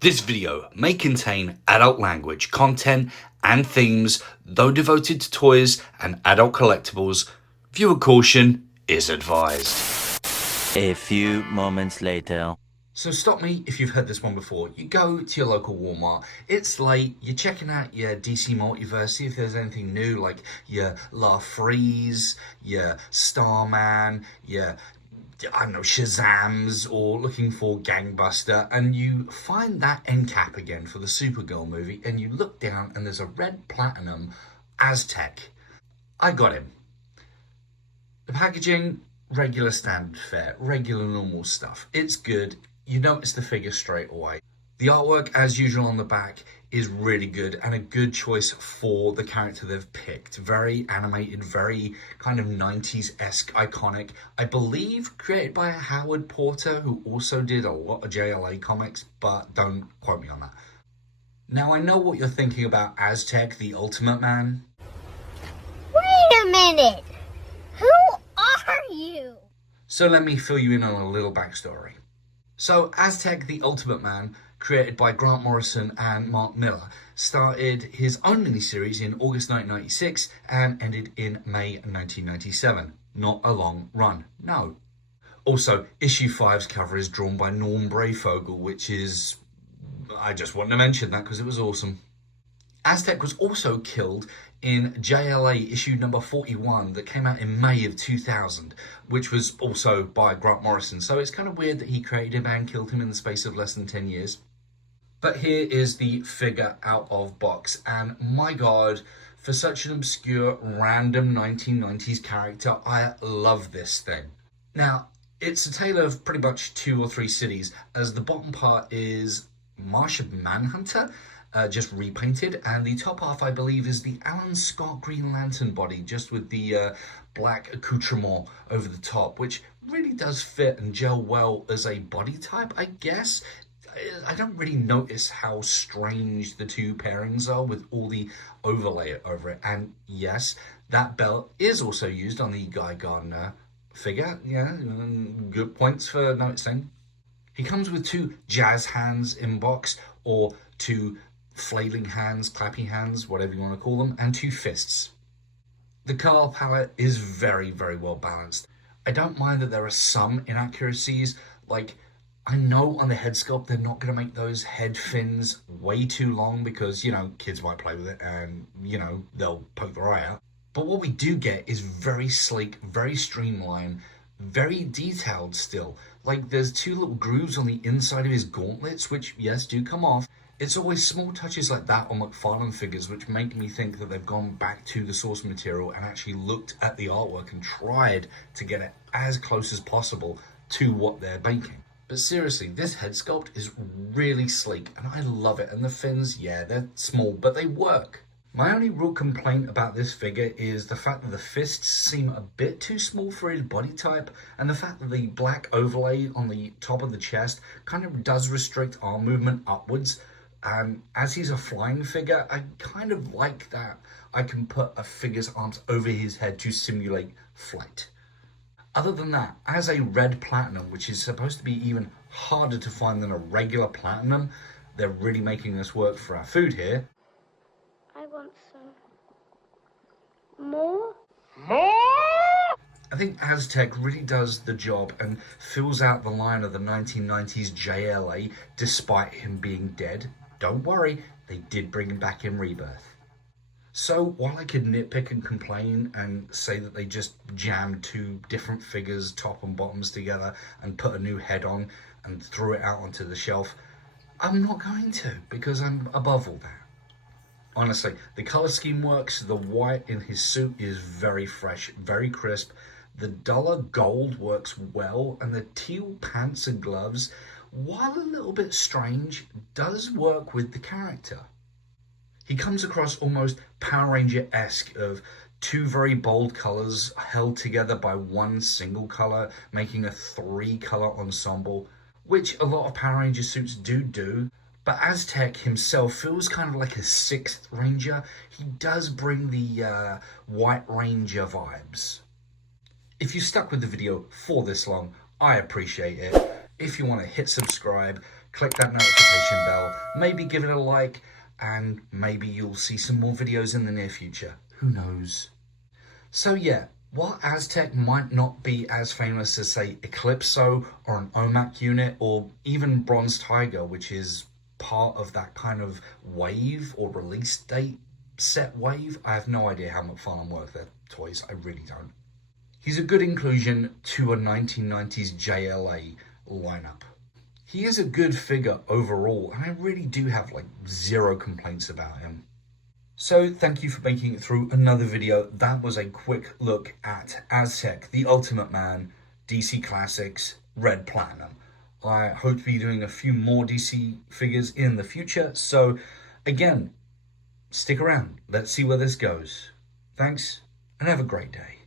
This video may contain adult language, content, and themes. Though devoted to toys and adult collectibles, viewer caution is advised. A few moments later. So stop me if you've heard this one before. You go to your local Walmart, it's late, you're checking out your DC multiverse, see if there's anything new, like your La Freeze, your Starman, your, I don't know, Shazams, or looking for Gangbuster, and you find that end cap again for the Supergirl movie, and you look down and there's a red platinum Aztek. I got him. The packaging, regular standard fare, regular normal stuff. It's good. You notice the figure straight away. The artwork, as usual on the back, is really good and a good choice for the character they've picked. Very animated, very kind of 90s-esque, iconic. I believe created by Howard Porter, who also did a lot of JLA comics, but don't quote me on that. Now, I know what you're thinking about Aztek, the Ultimate Man. Wait a minute! Who are you? So let me fill you in on a little backstory. So Aztek, the Ultimate Man, created by Grant Morrison and Mark Miller, started his own miniseries in August 1996 and ended in May 1997. Not a long run, no. Also, issue 5's cover is drawn by Norm Brayfogle, which is... I just wanted to mention that because it was awesome. Aztek was also killed in JLA issue number 41 that came out in May of 2000, which was also by Grant Morrison. So it's kind of weird that he created him and killed him in the space of less than 10 years. But here is the figure out of box, and my god, for such an obscure, random 1990s character, I love this thing. Now, it's a tale of pretty much 2 or 3 cities, as the bottom part is Martian Manhunter, just repainted, and the top half, I believe, is the Alan Scott Green Lantern body, just with the black accoutrement over the top, which really does fit and gel well as a body type, I guess. I don't really notice how strange the two pairings are with all the overlay over it. And yes, that belt is also used on the Guy Gardner figure. Yeah, good points for noticing. He comes with 2 jazz hands in box, or 2 flailing hands, clappy hands, whatever you want to call them, and 2 fists. The color palette is very, very well balanced. I don't mind that there are some inaccuracies, like I know on the head sculpt they're not going to make those head fins way too long because, you know, kids might play with it and, you know, they'll poke their eye out. But what we do get is very sleek, very streamlined, very detailed still. Like there's 2 little grooves on the inside of his gauntlets, which, yes, do come off. It's always small touches like that on McFarlane figures which make me think that they've gone back to the source material and actually looked at the artwork and tried to get it as close as possible to what they're making. But seriously, this head sculpt is really sleek and I love it. And the fins, yeah, they're small, but they work. My only real complaint about this figure is the fact that the fists seem a bit too small for his body type, and the fact that the black overlay on the top of the chest kind of does restrict arm movement upwards. As he's a flying figure, I kind of like that I can put a figure's arms over his head to simulate flight. Other than that, as a red platinum, which is supposed to be even harder to find than a regular platinum, they're really making this work for our food here. I want some more. I think Aztek really does the job and fills out the line of the 1990s JLA despite him being dead. Don't worry, they did bring him back in Rebirth. So while I could nitpick and complain and say that they just jammed 2 different figures, top and bottoms together, and put a new head on and threw it out onto the shelf, I'm not going to, because I'm above all that. Honestly, the color scheme works. The white in his suit is very fresh, very crisp. The duller gold works well, and the teal pants and gloves, while a little bit strange, does work with the character. He comes across almost Power Ranger-esque of 2 very bold colors held together by 1 single color, making a 3-color ensemble, which a lot of Power Ranger suits do. But Aztek himself feels kind of like a 6th Ranger. He does bring the White Ranger vibes. If you stuck with the video for this long, I appreciate it. If you want to hit subscribe, click that notification bell, maybe give it a like, and maybe you'll see some more videos in the near future. Who knows? So yeah, while Aztek might not be as famous as, say, Eclipso or an OMAC unit, or even Bronze Tiger, which is part of that kind of wave or release date set wave, I have no idea how much fun I'm worth their toys, I really don't. He's a good inclusion to a 1990s JLA lineup. He is a good figure overall, and I really do have like zero complaints about him. So thank you for making it through another video. That was a quick look at Aztek, the Ultimate Man, DC Classics, Red Platinum. I hope to be doing a few more DC figures in the future, so again, stick around. Let's see where this goes. Thanks, and have a great day.